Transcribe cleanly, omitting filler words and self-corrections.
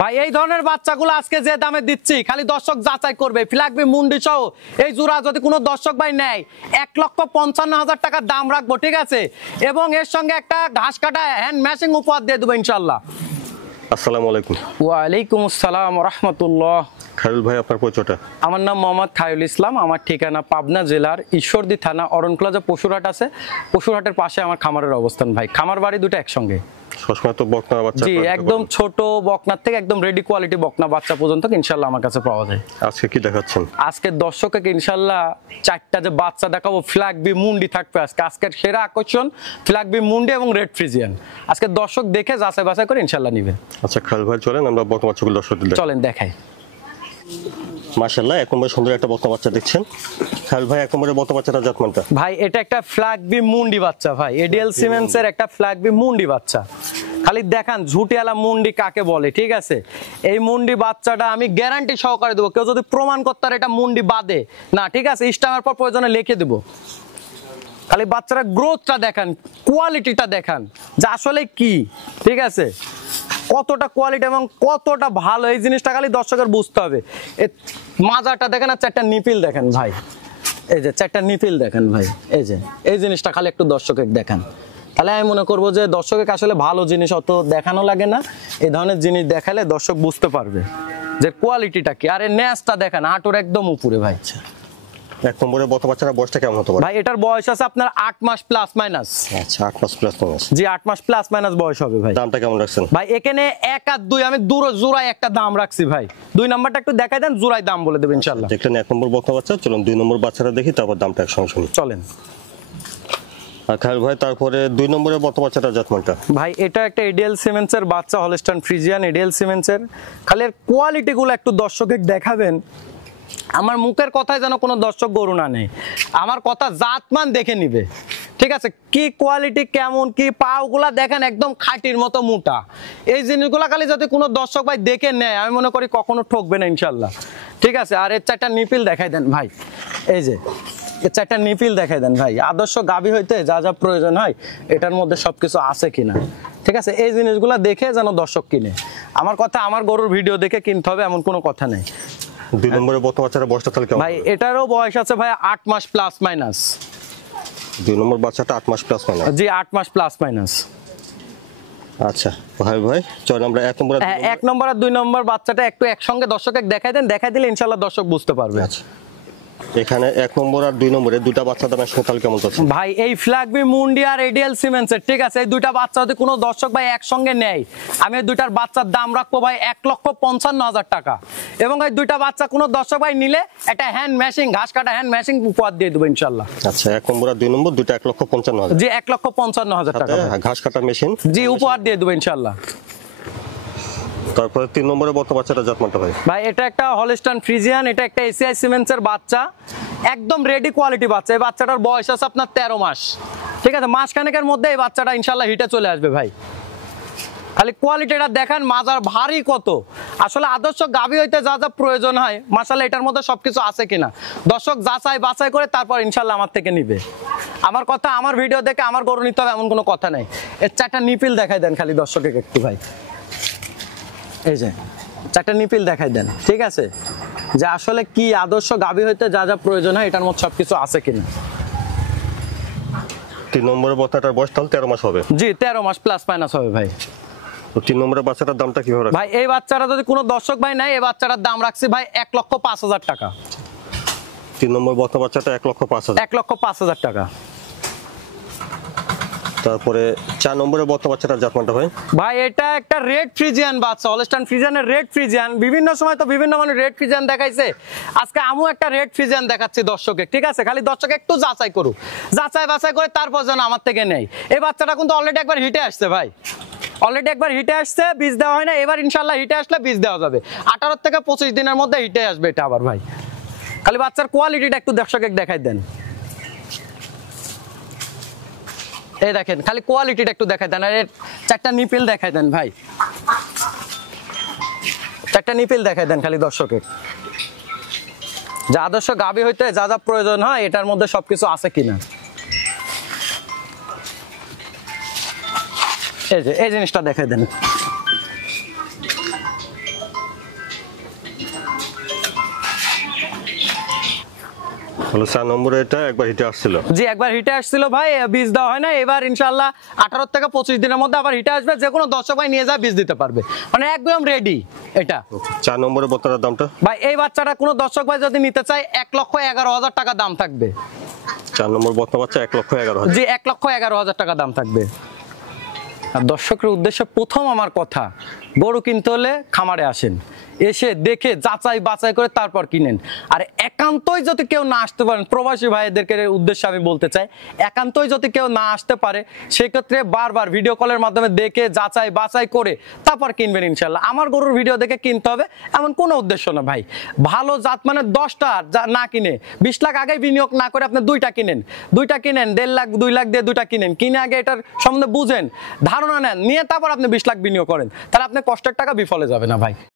ভাই এই ধরনের বাচ্চাগুলো আজকে যে দামে দিচ্ছি খালি দর্শক যাচাই করবে। ফ্ল্যাগবি মুন্ডি সহ এই জোড়া যদি কোনো দর্শক ভাই নেয় 1,55,000 টাকা দাম রাখবো, ঠিক আছে? এবং এর সঙ্গে একটা ঘাস কাটা হ্যান্ড ম্যাশিং উপহার দিয়ে দেবো ইনশাল্লাহ। আসসালামু আলাইকুম। ওয়ালাইকুম আসসালাম ওয়া রাহমাতুল্লাহ। খায়রুল ভাই, আপনার পরিচয়টা? আমার নাম মোহাম্মদ খায়রুল ইসলাম। আমার ঠিকানা পাবনা জেলার ঈশ্বরদী থানা অরণকুলা পশুরহাট আছে, পশুরহাটের পাশে আমার খামারের অবস্থান ভাই। খামার বাড়ি দুটো একসঙ্গে। সবসময় তো বকনা বাচ্চা? জি, একদম ছোট বকনার থেকে একদম রেডি কোয়ালিটি বকনা বাচ্চা পর্যন্ত ইনশাল্লাহ আমার কাছে পাওয়া যায়। আজকে কি দেখাচ্ছেন? আজকে দর্শককে ইনশাল্লাহ 4টা যে বাচ্চা দেখাবো ফ্ল্যাগবি মুন্ডি থাকবে আজকে। আজকের সেরা আকর্ষণ ফ্ল্যাগবি মুন্ডি এবং রেড ফ্রিজিয়ান। আজকে দর্শক দেখে যাচাই বাছাই করে ইনশাল্লাহ নিবে। আচ্ছা খায়রুল ভাই, চলেন আমরা বকনা বাচ্চাগুলো দর্শকদের দেখাই। চলেন দেখাই। মাশাআল্লাহ, এক নম্বরে সুন্দর একটা বকনা বাচ্চা দেখছেন। খায়রুল ভাই, এক নম্বরে বকনা বাচ্চাটার জাতমানটা? ভাই এটা একটা ফ্ল্যাগবি মুন্ডি বাচ্চা ভাই, এডিএল সিমেন্সের একটা ফ্ল্যাগবি মুন্ডি বাচ্চা। খালি দেখান ঝুটিয়ালা মুন্ডি কাকে বলে, ঠিক আছে? এই মুন্ডি বাচ্চাটা আমি গ্যারান্টি সহকারে দেবো। কেউ যদি প্রমাণ করতে পারে এটা মুন্ডি বাদে না, ঠিক আছে, স্টামের পর প্রয়োজনে লিখে দেবো। খালি বাচ্চারা গ্রোথটা দেখান, কোয়ালিটিটা দেখান যে আসলে কি, ঠিক আছে, কতটা কোয়ালিটি এবং কতটা ভালো এই জিনিসটা খালি দর্শকের বুঝতে হবে। মাজাটা দেখেন আর 4টা নিপিল দেখেন ভাই, এই যে 4টা নিপিল দেখেন ভাই, এই যে এই জিনিসটা খালি একটু দর্শকের দেখান। তাহলে আমি মনে করবো যে দর্শকের আসলে ভালো জিনিস অত দেখানো লাগে না, এই ধরনের জিনিস দেখালে দর্শক বুঝতে পারবে যে কোয়ালিটিটা কি। আর এই ন্যাসটা দেখেন হাঁটুর একদম উপরে ভাই। এক নম্বরে বকনা বাচ্চার বয়সটা কেমন হতে পারে? ভাই এটার বয়স আছে আপনার 8 মাস প্লাস মাইনাস। আচ্ছা, 8 মাস প্লাস মাইনাস। জি, 8 মাস প্লাস মাইনাস বয়স হবে ভাই। দামটা কেমন রাখছেন? ভাই এখানে 1 আর 2 আমি জোড়ায় একটা দাম রাখছি ভাই। 2 নাম্বারটা একটু দেখাই দেন, জোড়ায় দাম বলে দেব ইনশাআল্লাহ। দেখলেন এক নম্বর বকনা বাচ্চা, চলুন 2 নম্বর বাচ্চাটা দেখি, তারপর দামটা একসঙ্গে শুনি। চলেন। আর খায়রুল ভাই, তারপরে 2 নম্বরে বকনা বাচ্চাটার জাতমানটা? ভাই এটা একটা এডিএল সিমেন্সের বাচ্চা, হলস্টাইন ফ্রিজিয়ান এডিএল সিমেন্সের। খালি এর কোয়ালিটিগুলো একটু দর্শককে দেখাবেন। আমার মুখের কথায় যেন কোনো দর্শক গরু না নেই, আমার কথা জাতমান দেখে নিবে, ঠিক আছে? কি কোয়ালিটি কেমন কি, পাওগুলা দেখেন একদম খাঁটির মতো মোটা। এই জিনিসগুলা খালি যদি কোনো দর্শক ভাই দেখে নেয় আমি মনে করি কখনো ঠকবে না ইনশাল্লাহ, ঠিক আছে? আর এর 4টা নিপিল দেখাই দেন ভাই, এই যে এর 4টা নিপিল দেখাই দেন ভাই। আদর্শ গাভী হইতে যা যা প্রয়োজন হয় এটার মধ্যে সবকিছু আছে কিনা, ঠিক আছে? এই জিনিসগুলা দেখে যেন দর্শক কিনে। আমার কথা আমার গরুর ভিডিও দেখে কিনতে হবে এমন কোনো কথা নেই। 2 নম্বরে বকনা বাচ্চাটার বয়সটা তাহলে কেমন? ভাই এটারও বয়স আছে ভাই 8 মাস প্লাস মাইনাস। 2 নম্বর বাচ্চাটা 8 মাস প্লাস মাইনাস? জি, 8 মাস প্লাস মাইনাস। আচ্ছা ভাই ভাই, চল আমরা 1 নম্বর 1 নম্বর আর 2 নম্বর বাচ্চাটা একটু একসঙ্গে দর্শককে দেখাই দেন, দেখাই দিলে ইনশাআল্লাহ দর্শক বুঝতে পারবে। আচ্ছা, এখানে 1 নম্বর আর 2 নম্বরে দুটো বাচ্চা দাম একসঙ্গে তাহলে কেমন যাচ্ছে? ভাই এই ফ্ল্যাগবি মুন্ডি আর এডিএল সিমেন্সের, ঠিক আছে, এই দুইটা বাচ্চা যদি কোনো দর্শক ভাই একসঙ্গে নেয় আমি এই দুইটার বাচ্চার দাম রাখবো ভাই 1,55,000 টাকা। এবং এই দুইটা বাচ্চা কোনো দর্শক ভাই নিলে একটা হ্যান্ড ম্যাশিং ঘাস কাটা হ্যান্ড ম্যাশিং উপহার দিয়ে দেবো ইনশাআল্লাহ। আচ্ছা, 1 নম্বর আর 2 নম্বর দুটো 1,55,000? জি, 1,55,000 টাকা ঘাস কাটা মেশিন জি উপহার দিয়ে দেবো ইনশাআল্লাহ। তারপরে 3 নম্বরে বকনা বাচ্চাটা জাতমানটা ভাই? ভাই এটা একটা হলস্টাইন ফ্রিজিয়ান, এটা একটা এসিআই সিমেন্সের বাচ্চা, একদম রেডি কোয়ালিটি বাচ্চা। এই বাচ্চাটার বয়স আছে আপনার 13 মাস, ঠিক আছে? মাসখানেকের মধ্যে এই বাচ্চাটা ইনশাআল্লাহ হিটে চলে আসবে ভাই। খালি কোয়ালিটিটা দেখেন, মাজার ভারী কত। আসলে আদর্শ গাভী হইতে যা যা প্রয়োজন হয় মাশাআল্লাহ এটার মধ্যে সবকিছু আছে কিনা দর্শক যাচাই বাছাই করে তারপর ইনশাআল্লাহ আমার থেকে নিবে। আমার কথা আমার ভিডিও দেখে আমার গরু নিতে হবে এমন কোনো কথা নেই। এর 4টা নিপিল দেখাই দেন খালি দর্শকে একটু ভাই, এই যে 4টা নিপিল দেখাই দেন, ঠিক আছে? যে আসলে কি আদর্শ গাভী হইতে যা যা প্রয়োজন হয় এটার মধ্যে সবকিছু আছে কিনা। 3 নম্বরে বকনাটার বয়স তাহলে 13 মাস হবে? জি, 13 মাস প্লাস মাইনাস হবে ভাই। তো 3 নম্বরের বাচ্চাটার দামটা কিভাবে রাখছেন? ভাই এই বাচ্চাটা যদি কোনো দর্শক ভাই নাই এই বাচ্চাটার দাম রাখছি ভাই 1,05,000 টাকা। 3 নম্বর বকনা বাচ্চাটা 1,05,000? 1,05,000 টাকা। তারপরে 4 নম্বরে বকনা বাচ্চাটার জাতমানটা ভাই? ভাই এটা একটা রেড ফ্রিজিয়ান বাচ্চা, হলস্টাইন ফ্রিজিয়ানের রেড ফ্রিজিয়ান। বিভিন্ন সময় তো বিভিন্ন মানে রেড ফ্রিজিয়ান দেখাইছে, আজকে আমু একটা রেড ফ্রিজিয়ান দেখাচ্ছি দর্শকে, ঠিক আছে? খালি দর্শক একটু যাচাই করুক, যাচাই বাছাই করে তারপর যেন আমার থেকে নেই। এই বাচ্চাটা কিন্তু অলরেডি একবার হিটে আসছে ভাই, অলরেডি একবার হিটে আসছে, বীজ দেওয়া হয় না। এবার ইনশাআল্লাহ হিটে আসলে বীজ দেওয়া যাবে, 18 থেকে 25 দিনের মধ্যে হিটে আসবে এটা আবার ভাই। খালি বাচ্চার কোয়ালিটিটা একটু দর্শকে দেখাই দেন, এই দেখেন খালি কোয়ালিটিটা একটু দেখাই দেন। আর এর 4টা নিপিল দেখাই দেন ভাই, 4টা নিপিল দেখাই দেন খালি দর্শকের। যা আদর্শ গাভী হইতে যা যা প্রয়োজন হয় এটার মধ্যে সবকিছু আছে কিনা। এই যে এই জিনিসটা দেখাই দেন, হলো 4 নম্বরে এটা একবার হিটে আসছিল। জি একবার হিটে আসছিল ভাই, বীজ দেওয়া হয় না, এবার ইনশাআল্লাহ 18 থেকে 25 দিনের মধ্যে আবার হিটে আসবে, যে কোনো দর্শক ভাই নিয়ে যায় বীজ দিতে পারবে, মানে একদম রেডি এটা। 4 নম্বরে বাচ্চাটার দামটা ভাই এই বাচ্চাটা কোনো দর্শক ভাই যদি নিতে চায় 1,11,000 টাকা দাম থাকবে। 4 নম্বর বকনা বাচ্চা 1,11,000। জি 1,11,000 টাকা দাম থাকবে। আর দর্শকের উদ্দেশ্যে প্রথম আমার কথা, গরু কিনতে হলে খামারে আসেন, এসে দেখে যাচাই বাছাই করে তারপর কিনেন। আর একান্তই যদি কেউ না আসতে পারেন, প্রবাসী ভাইদেরকে উদ্দেশ্যে আমি বলতে চাই, একান্তই যদি কেউ না আসতে পারে সেক্ষেত্রে বারবার ভিডিও কলের মাধ্যমে দেখে যাচাই বাছাই করে তারপর কিনবেন ইনশাল্লাহ। আমার গরুর ভিডিও দেখে কিনতে হবে এমন কোনো উদ্দেশ্য না ভাই। ভালো জাত মানে 10টা না কিনে 20 লাখ আগে বিনিয়োগ না করে আপনি দুইটা কিনেন, 1.5 লাখ 2 লাখ দিয়ে দুইটা কিনেন, কিনে আগে এটার সম্বন্ধে বুঝেন, ধারণা নেন, নিয়ে তারপর আপনি 20 লাখ বিনিয়োগ করেন, তাহলে আপনি কষ্টের টাকা বিফলে যাবে না ভাই।